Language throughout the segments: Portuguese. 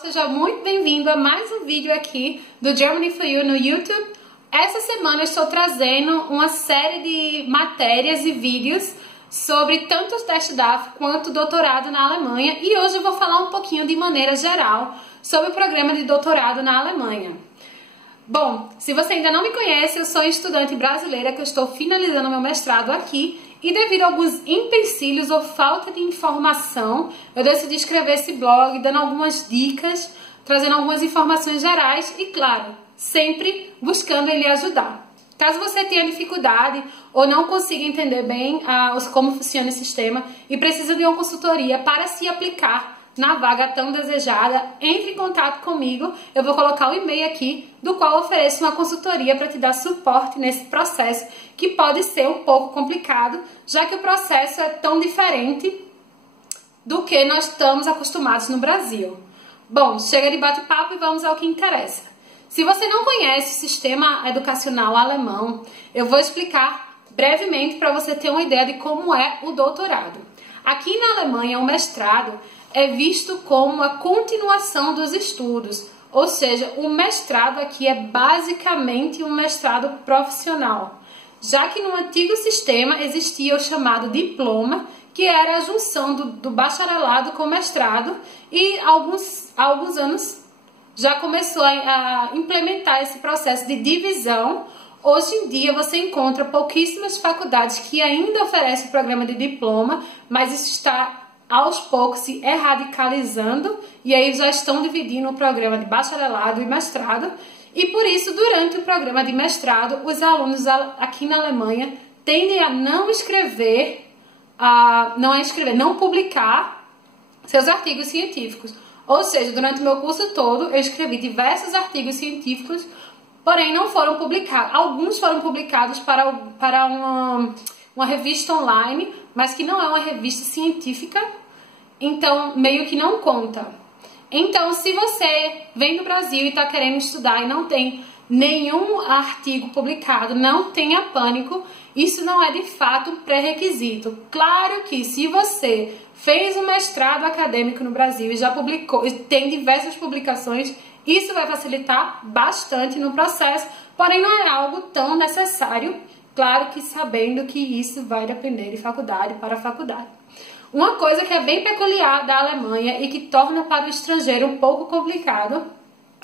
Seja muito bem-vindo a mais um vídeo aqui do Germany for You no YouTube. Essa semana eu estou trazendo uma série de matérias e vídeos sobre tanto o teste DAF quanto o doutorado na Alemanha, e hoje eu vou falar um pouquinho de maneira geral sobre o programa de doutorado na Alemanha. Bom, se você ainda não me conhece, eu sou estudante brasileira que eu estou finalizando meu mestrado aqui, e devido a alguns empecilhos ou falta de informação, eu decidi escrever esse blog dando algumas dicas, trazendo algumas informações gerais e, claro, sempre buscando lhe ajudar. Caso você tenha dificuldade ou não consiga entender bem como funciona esse sistema e precisa de uma consultoria para se aplicar na vaga tão desejada, entre em contato comigo. Eu vou colocar o e-mail aqui, do qual eu ofereço uma consultoria para te dar suporte nesse processo, que pode ser um pouco complicado, já que o processo é tão diferente do que nós estamos acostumados no Brasil. Bom, chega de bate-papo e vamos ao que interessa. Se você não conhece o sistema educacional alemão, eu vou explicar brevemente para você ter uma ideia de como é o doutorado. Aqui na Alemanha, o mestrado é visto como a continuação dos estudos, ou seja, o mestrado aqui é basicamente um mestrado profissional, já que no antigo sistema existia o chamado diploma, que era a junção do bacharelado com o mestrado, e há alguns anos já começou a implementar esse processo de divisão. Hoje em dia você encontra pouquíssimas faculdades que ainda oferecem o programa de diploma, mas isso está aos poucos se radicalizando, e aí já estão dividindo o programa de bacharelado e mestrado, e por isso durante o programa de mestrado os alunos aqui na Alemanha tendem a não publicar seus artigos científicos. Ou seja, durante o meu curso todo eu escrevi diversos artigos científicos, porém não foram publicados. Alguns foram publicados para uma revista online, mas que não é uma revista científica, então meio que não conta. Então, se você vem do Brasil e está querendo estudar e não tem nenhum artigo publicado, não tenha pânico, isso não é de fato pré-requisito. Claro que se você fez um mestrado acadêmico no Brasil e já publicou, e tem diversas publicações, isso vai facilitar bastante no processo, porém não é algo tão necessário, claro que sabendo que isso vai depender de faculdade para faculdade. Uma coisa que é bem peculiar da Alemanha e que torna para o estrangeiro um pouco complicado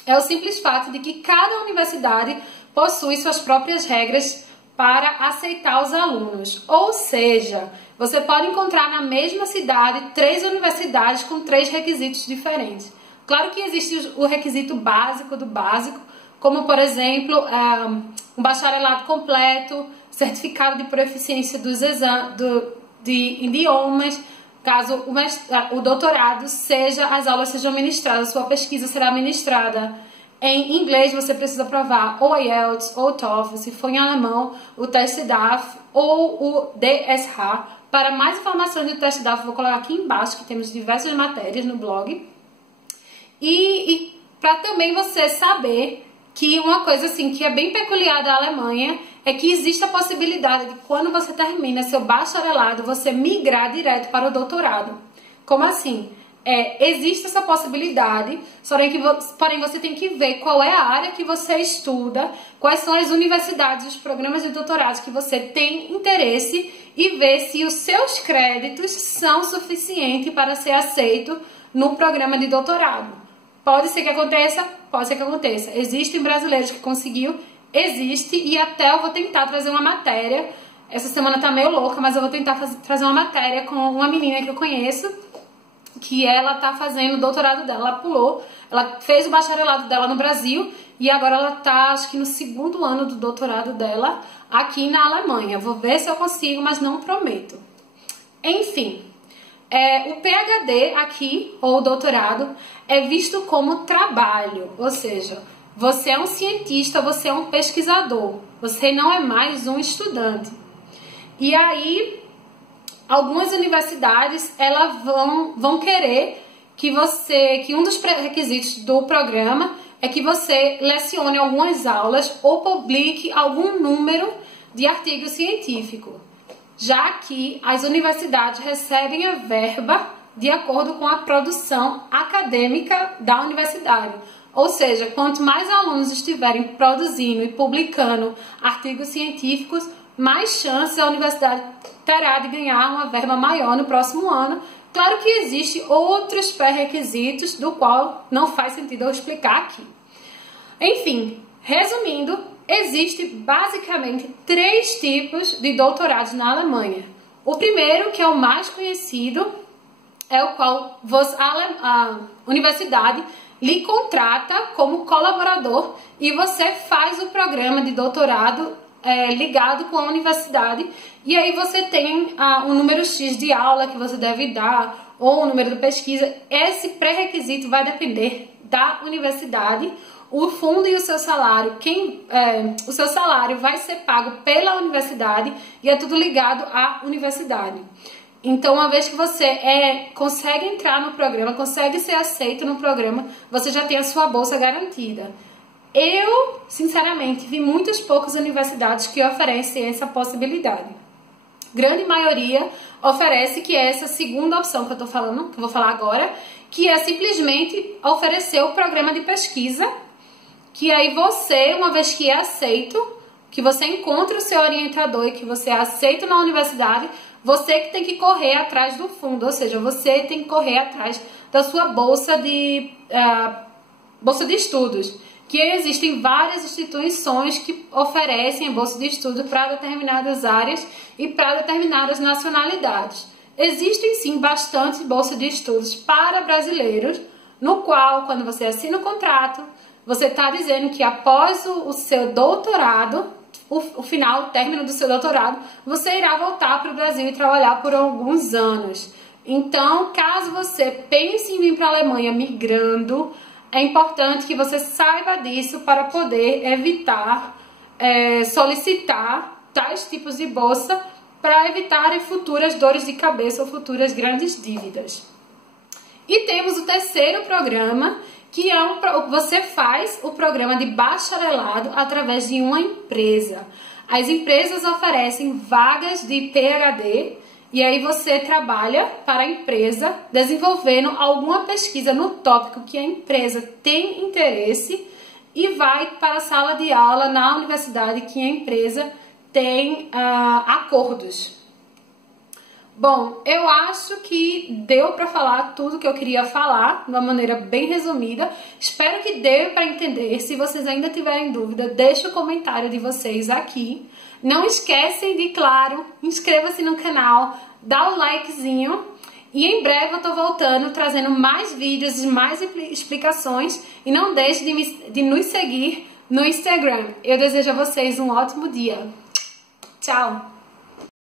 é o simples fato de que cada universidade possui suas próprias regras para aceitar os alunos. Ou seja, você pode encontrar na mesma cidade 3 universidades com 3 requisitos diferentes. Claro que existe o requisito básico do básico, como por exemplo, um bacharelado completo, certificado de proficiência de idiomas, caso o doutorado as aulas sejam ministradas, sua pesquisa será ministrada em inglês, você precisa provar ou IELTS ou TOEFL, se for em alemão, o teste DAF ou o DSH. Para mais informações do teste DAF, vou colocar aqui embaixo, que temos diversas matérias no blog. E para também você saber que uma coisa assim que é bem peculiar da Alemanha é que existe a possibilidade de, quando você termina seu bacharelado, você migrar direto para o doutorado. Como assim? Existe essa possibilidade, porém você tem que ver qual é a área que você estuda, quais são as universidades, os programas de doutorado que você tem interesse, e ver se os seus créditos são suficientes para ser aceito no programa de doutorado. Pode ser que aconteça, pode ser que aconteça. Existem brasileiros que conseguiu, existe, e até eu vou tentar trazer uma matéria. Essa semana tá meio louca, mas eu vou tentar trazer uma matéria com uma menina que eu conheço, que ela tá fazendo o doutorado dela. Ela fez o bacharelado dela no Brasil e agora ela tá, acho que no 2º ano do doutorado dela aqui na Alemanha. Vou ver se eu consigo, mas não prometo. Enfim, o PhD aqui, ou doutorado, é visto como trabalho, ou seja, você é um cientista, você é um pesquisador, você não é mais um estudante. E aí, algumas universidades elas vão querer que um dos pré-requisitos do programa é que você lecione algumas aulas ou publique algum número de artigo científico, já que as universidades recebem a verba de acordo com a produção acadêmica da universidade. Ou seja, quanto mais alunos estiverem produzindo e publicando artigos científicos, mais chances a universidade terá de ganhar uma verba maior no próximo ano. Claro que existem outros pré-requisitos, do qual não faz sentido eu explicar aqui. Enfim, resumindo, existem basicamente 3 tipos de doutorados na Alemanha. O primeiro, que é o mais conhecido, é o qual a universidade lhe contrata como colaborador e você faz o programa de doutorado ligado com a universidade, e aí você tem um número X de aula que você deve dar, ou o número de pesquisa. Esse pré-requisito vai depender da universidade. O fundo e o seu salário, o seu salário vai ser pago pela universidade e é tudo ligado à universidade. Então, uma vez que você consegue entrar no programa, consegue ser aceito no programa, você já tem a sua bolsa garantida. Eu, sinceramente, vi muitas poucas universidades que oferecem essa possibilidade. Grande maioria oferece, que é essa segunda opção que eu tô falando, que eu vou falar agora, que é simplesmente oferecer o programa de pesquisa, que aí você, uma vez que é aceito, que você encontra o seu orientador e que você é aceito na universidade, você que tem que correr atrás do fundo, ou seja, você tem que correr atrás da sua bolsa de estudos. Que existem várias instituições que oferecem a bolsa de estudo para determinadas áreas e para determinadas nacionalidades. Existem sim bastante bolsas de estudos para brasileiros, no qual, quando você assina o contrato, você está dizendo que após o seu doutorado, o término do seu doutorado, você irá voltar para o Brasil e trabalhar por alguns anos. Então, caso você pense em vir para a Alemanha migrando, é importante que você saiba disso para poder evitar solicitar tais tipos de bolsa, para evitar futuras dores de cabeça ou futuras grandes dívidas. E temos o terceiro programa, que você faz o programa de bacharelado através de uma empresa. As empresas oferecem vagas de PhD, e aí você trabalha para a empresa desenvolvendo alguma pesquisa no tópico que a empresa tem interesse e vai para a sala de aula na universidade que a empresa tem acordos. Bom, eu acho que deu para falar tudo que eu queria falar de uma maneira bem resumida. Espero que dê para entender. Se vocês ainda tiverem dúvida, deixe o comentário de vocês aqui. Não esquecem de, claro, inscreva-se no canal, dá o likezinho. E em breve eu tô voltando, trazendo mais vídeos e mais explicações. E não deixe de nos seguir no Instagram. Eu desejo a vocês um ótimo dia. Tchau!